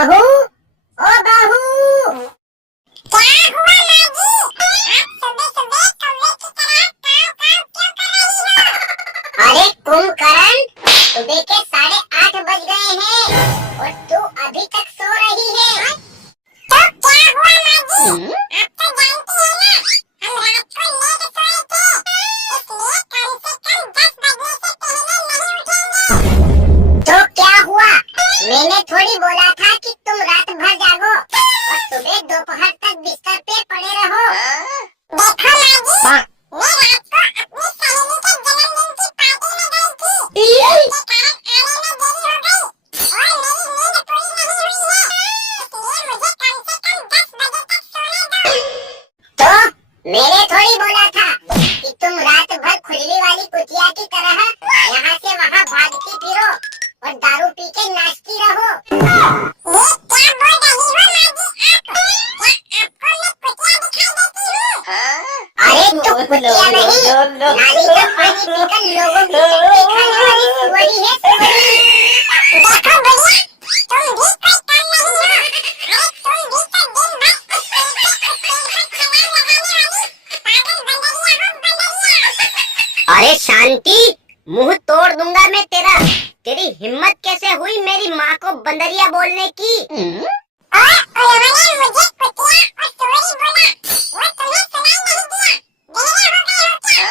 बहू, ओ बहू, क्या हुआ माँ जी? आप सुबह सुबह कौवे की तरह काव काव क्यों कर रही हो? अरे कुंभकर्ण, सुबह के 8:30 बज गए हैं और तू अभी तक सो रही है। तो क्या हुआ माँ जी? आप तो जानती है ना, हम रात को लेट सोए थे, इसलिए कम से कम 10 बजने से पहले नहीं उठेंगे। तो क्या हुआ? मैंने थोड़ी बोला था कि तुम रात भर जागो और सुबह दोपहर तक बिस्तर पे पड़े रहो। देखो माँ जी, मैं रात को अपनी सहेली के जन्मदिन की पार्टी में गई थी, जिसके कारण आने में देरी हो गई और मेरी नींद पूरी नहीं हुई है, इसलिए मुझे कम से कम 10 बजे तक सोने दो। तो मैंने थोड़ी बोला था कि तुम रात भर खुजली वाली कुतिया की तरह यहाँ से वहाँ भागती फिरो और दारू पी के नाचती रहो। ये क्या बोल रही हो माँ जी आप? क्या आपको मैं कुतिया दिखाई देती हूँ? अरे तो कुतिया नहीं, नाली का पानी पीकर लोगों की चटनी खाने वाली सुअरी है, सुअरी। देखो बुढ़िया, तुम भी कोई काम नहीं हो। अरे तुम भी तो दिन भर उस पेड़ पर खयाल लगाने वाली पागल बंदरिया हो, बंदरिया। अरे शांति, मुंह तोड़ दूंगा मैं तेरा। तेरी हिम्मत कैसे हुई मेरी माँ को बंदरिया बोलने की? और उन्होंने मुझे कुतिया और सुअरी बोला, वो तुम्हें सुनाई नहीं दिया? बहरे हो गए हो क्या?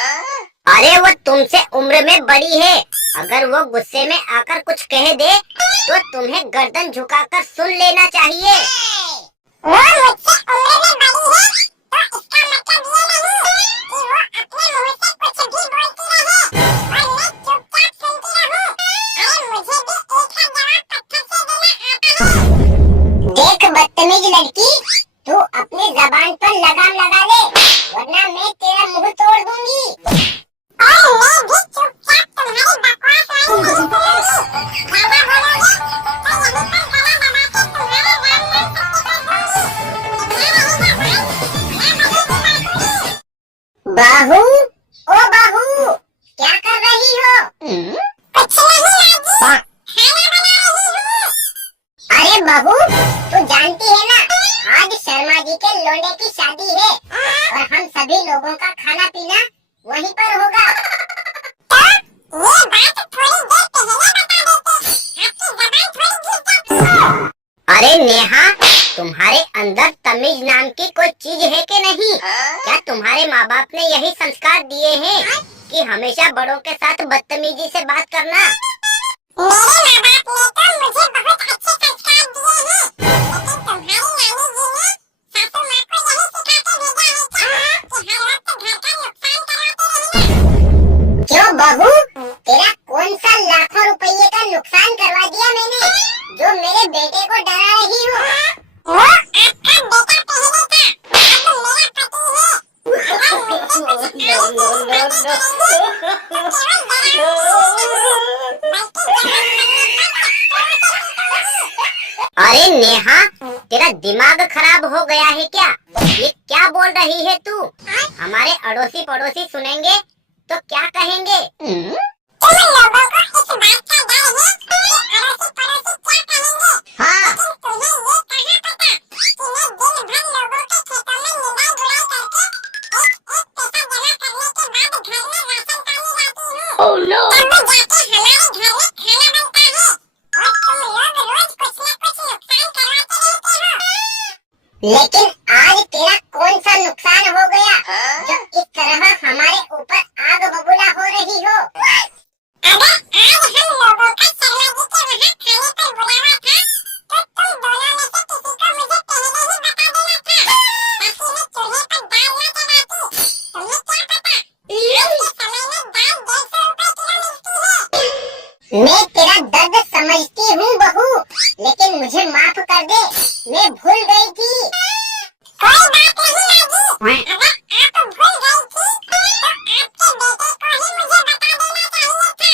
अरे वो तुमसे उम्र में बड़ी है, अगर वो गुस्से में आकर कुछ कह दे तो तुम्हें गर्दन झुकाकर सुन लेना चाहिए। वो मुझसे उम्र में बड़ी है, तो इसका मतलब ये नहीं कि वो अपने मुंह से कुछ भी बोलती रहे और मैं चुपचाप सुनती रहूं। अरे मुझे भी एक का जवाब पत्थर से देना आता है। देख बदतमीज लड़की, तू अपनी जबान पर लगाम लगा ले, वरना मैं तेरा मुंह तोड़ दूंगी। और मैं भी चुपचाप तुम्हारी बकवास वाली नहीं सुनूंगी। ज्यादा बोलोगे तो यहीं पर गला दबा के तुम्हारे राम नाम से निकल दूंगी। दिखा रहेगा भाई, क्या बड़ी दिमाग हुई? बहू, ओ बहू, क्या कर रही हो? कुछ नहीं माँ जी, खाना बना रही हूँ। अरे बहू, तू जानती है ना, आज शर्मा जी के लोंडे की शादी है और हम सभी लोगों का खाना पीना वहीं पर होगा। तो ये बात थोड़ी देर पहले बता देते, आपकी जबान थोड़ी घिस जाती। अरे नेहा, तुम्हारे अंदर तमीज नाम की कोई चीज है कि नहीं? क्या तुम्हारे माँ बाप ने यही संस्कार दिए हैं कि हमेशा बड़ों के साथ बदतमीजी से बात करना? मेरे माँ बाप ने तो मुझे बहुत अच्छे संस्कार दिए हैं, लेकिन तुम्हारी नानी जी ने सासू माँ को यही सिखा के भेजा है क्या कि हर वक्त घर का नुकसान कराते रहना। क्यों बहू, तेरा कौन सा लाखों रुपये का नुकसान करवा दिया मैंने, जो मेरे बेटे को डरा रही हो? वो आपका बेटा पहले था, अब मेरा पति है। अगर मुझसे कुछ आगे से बातें करेंगे तो केवल डराने से नहीं, बल्कि अरे नेहा, तेरा दिमाग खराब हो गया है क्या? ये क्या बोल रही है तू? हमारे अड़ोसी पड़ोसी सुनेंगे तो क्या कहेंगे? तुम लोगों को इस बात का डर है कि अड़ोसी पड़ोसी क्या कहेंगे। हाँ, लेकिन तुम्हें ये कहाँ पता कि मैं दिन भर लोगों के खेतों में निराई गुड़ाई करके एक पैसा जमा करने के बाद घर में राशन पानी लाती हूँ। oh no! तब जाके हमारे घर में खाना बनता है और तुम लोग रोज कुछ न कुछ नुकसान करवाते रहते हो। लेकिन आज तेरा कौन सा नुकसान हो गया जो इस तरह हमारे ऊपर आग बबूला हो रही हो? अबे आज हम लोगों का शर्मा जी के वहाँ खाने पर बुलावा था, तो तुम दोनों में से किसी को मुझे पहले ही बता देना था, ताकि मैं चूल्हे पर दाल न चढ़ाती। तुम्हें क्या पता, आज के समय में दाल 150 रुपए किलो मिलती है। मैं तेरा दर्द समझती हूँ बहू, लेकिन मुझे माफ कर दे, मैं भूल गई थी। कोई बात नहीं माँ जी, अगर आप भूल गई थी तो आपके बेटे को ही मुझे बता देना चाहिए था,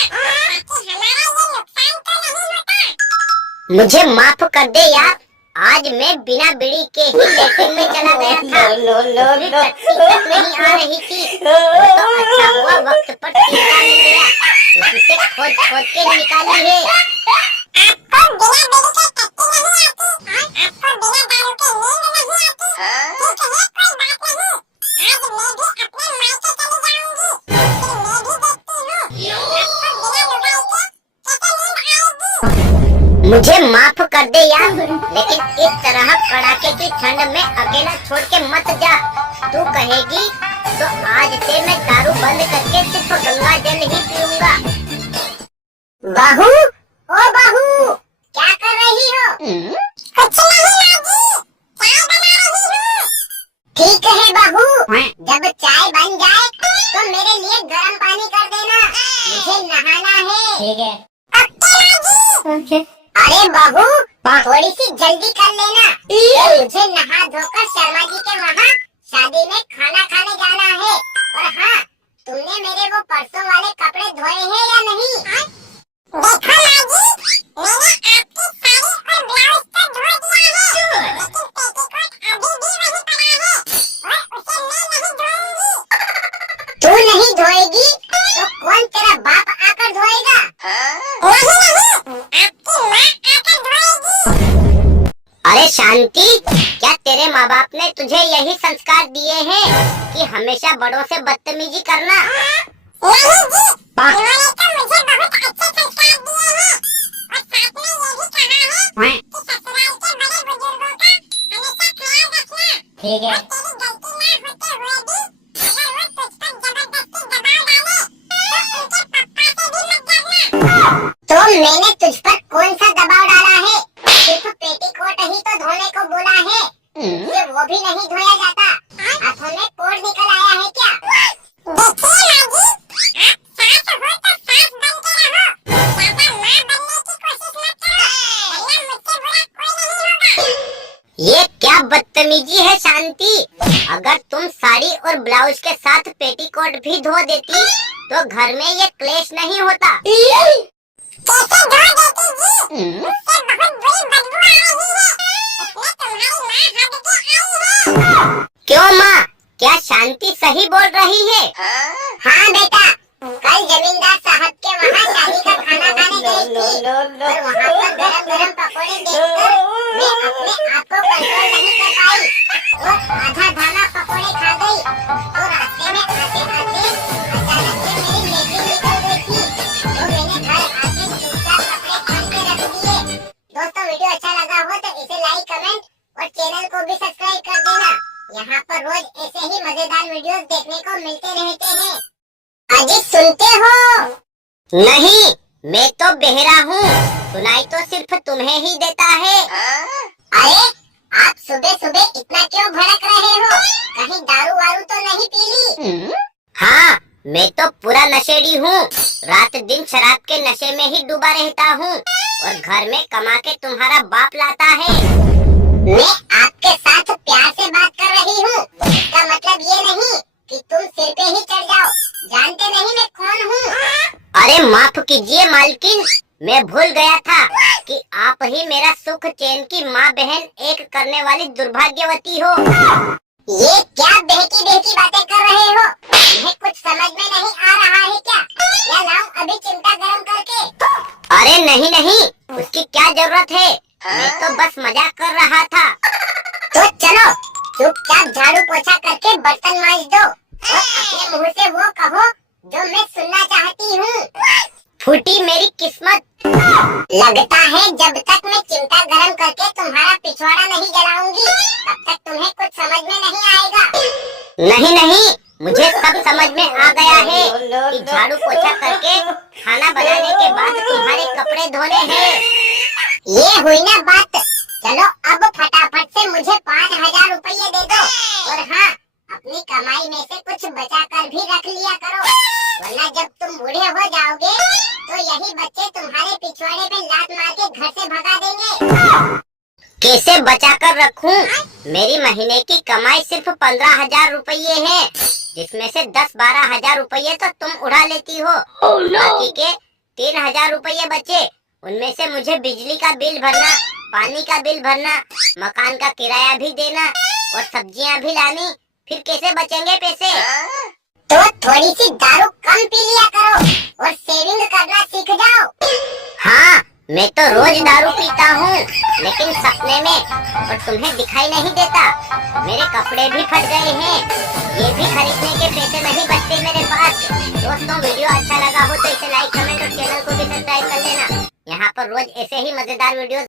ताकि हमारा ये नुकसान तो नहीं होता। मुझे माफ कर दे यार, आज मैं बिना बीड़ी के ही लेटरिन में चला गया था। उसमें टट्टी तक नहीं आ रही थी। वो तो अच्छा हुआ वक्त पर टीका मिल गया, उसी से खोद खोद के निकाली है। आपको बिना बेड़ी के टट्टी नहीं आती? मुझे माफ कर दे यार, लेकिन इस तरह कड़ाके की ठंड में अकेला छोड़ के मत जा। तू कहेगी तो आज से मैं दारू बंद करके सिर्फ गंगा जल ही पीऊंगा। बहू, ओ बहू, क्या कर रही हो? कुछ नहीं माँ जी, चाय बना रही हूँ। ठीक है बहू, जब चाय बन जाए तो मेरे लिए गर्म पानी कर देना, मुझे नहाना है। ठीक है। ओके। अरे बहू, थोड़ी सी जल्दी कर लेना, मुझे नहा धोकर शर्मा जी के वहाँ शादी में खाना खाने जाना है। और हाँ, तुमने मेरे वो परसों वाले कपड़े धोए हैं या नहीं? देखो माँ जी, मैंने आपकी साड़ी और ब्लाउज तो धो दिया है, लेकिन पेटीकोट अभी भी वहीं पड़ा है और उसे मैं नहीं धोऊंगी। तू नहीं धोएगी तो कौन तेरा बाप आकर धोएगा? नहीं, आपकी माँ आकर धोएगी। अरे शांति, क्या तेरे माँ बाप ने तुझे यही संस्कार दिए हैं कि हमेशा बड़ों से बदतमीजी करना? नहीं जी, उन्होंने तो मुझे बहुत अच्छे संस्कार दिए हैं और साथ में ये भी कहा है कि ससुराल के बड़े बुजुर्गों का हमेशा ख्याल रखना। ठीक है। और तेरी गलती ना होते हुए भी अगर वो तुझ पर जबरदस्ती दबाव डाले तो उनके पापा से भी मत डरना। तो मैंने तुझ पर कौन सा दबाव डाला है? सिर्फ पेटीकोट ही तो धोने को बोला है, ये वो भी नहीं धोया जाता। हाथों में कोड निकल आया है क्या? देखिए माँ जी, आप सास हो तो सास बन के रहो, ज्यादा माँ बनने की कोशिश मत करो, वरना मुझसे बुरा कोई नहीं होगा। ये क्या बदतमीजी है शांति? अगर तुम साड़ी और ब्लाउज के साथ पेटीकोट भी धो देती तो घर में ये क्लेश नहीं होता। कैसे धो देती जी? उससे बहुत बुरी बदबू आ रही है, उसमें तुम्हारी माँ हद के आई है। क्यों माँ, क्या शांति सही बोल रही है? हाँ बेटा, कल जमींदार साहब के वहाँ शादी का खाना खाने गई थी और वहाँ पर गरम गरम पकोड़े देखकर मैं अपने आप को कंट्रोल नहीं कर पाई और आधा दाना पकोड़े खा गई। तो रास्ते में आते आते अचानक से मेरी लेटी निकल गई थी, तो मैंने घर आके चुपचाप कपड़े खोल के रख दिए। दोस्तों, वीडियो अच्छा लगा हो तो इसे लाइक, कमेंट और चैनल को भी सब्सक्राइब कर देना। यहाँ पर रोज ऐसे ही मजेदार वीडियोस देखने को मिलते रहते हैं। अजी सुनते हो? नहीं, मैं तो बहरा हूँ, सुनाई तो सिर्फ तुम्हें ही देता है। अरे, आप सुबह सुबह इतना क्यों भड़क रहे हो? कहीं दारू वारू तो नहीं पी ली? हाँ, मैं तो पूरा नशेड़ी हूँ, रात दिन शराब के नशे में ही डूबा रहता हूँ और घर में कमा के तुम्हारा बाप लाता है। मैं आपके साथ प्यार से बात कर रही हूँ, इसका मतलब ये नहीं कि तुम सिर पे ही चढ़ जाओ। जानते नहीं मैं कौन हूँ? अरे माफ कीजिए मालकिन, मैं भूल गया था कि आप ही मेरा सुख चैन की माँ बहन एक करने वाली दुर्भाग्यवती हो। ये क्या बहकी बहकी बातें कर रहे हो? मुझे कुछ समझ में नहीं आ रहा है क्या? या लाऊं अभी चिमटा गरम करके? अरे नहीं नहीं, उसकी क्या जरूरत है, मैं तो बस मजाक कर रहा था। तो चलो चुपचाप झाड़ू पोछा करके बर्तन मांज दो और अपने मुंह से वो कहो जो मैं सुनना चाहती हूँ। फूटी मेरी किस्मत। लगता है जब तक मैं चिमटा गरम करके तुम्हारा पिछवाड़ा नहीं जलाऊंगी तब तक तुम्हें कुछ समझ में नहीं आएगा। नहीं नहीं, मुझे सब समझ में आ गया है कि झाड़ू पोछा करके खाना बनाने के बाद तुम्हारे कपड़े धोने हैं। ये हुई ना बात। चलो अब फटाफट से मुझे 5000 रुपये दे दो और हाँ, अपनी कमाई में से कुछ बचा कर भी रख लिया करो, वरना जब तुम बूढ़े हो जाओगे तो यही बच्चे तुम्हारे पिछवाड़े पे लात मार के घर से भगा देंगे। कैसे बचा कर रखूं? मेरी महीने की कमाई सिर्फ 15,000 रुपये है, जिसमें से 10-12 हजार रुपये तो तुम उड़ा लेती हो। बाकी के 3,000 रुपये बचे, उनमें से मुझे बिजली का बिल भरना, पानी का बिल भरना, मकान का किराया भी देना और सब्जियां भी लानी। फिर कैसे बचेंगे पैसे? तो थोड़ी सी दारू कम पी लिया करो और सेविंग करना सीख जाओ। हाँ, मैं तो रोज दारू पीता हूँ, लेकिन सपने में, और तुम्हें दिखाई नहीं देता। मेरे कपड़े भी फट गए हैं, ये भी खरीदने के पैसे नहीं बचते मेरे पास। दोस्तों, वीडियो अच्छा लगा हो तो इसे लाइक, कमेंट और चैनल को भी सब्सक्राइब कर लेना। यहाँ पर रोज ऐसे ही मजेदार वीडियो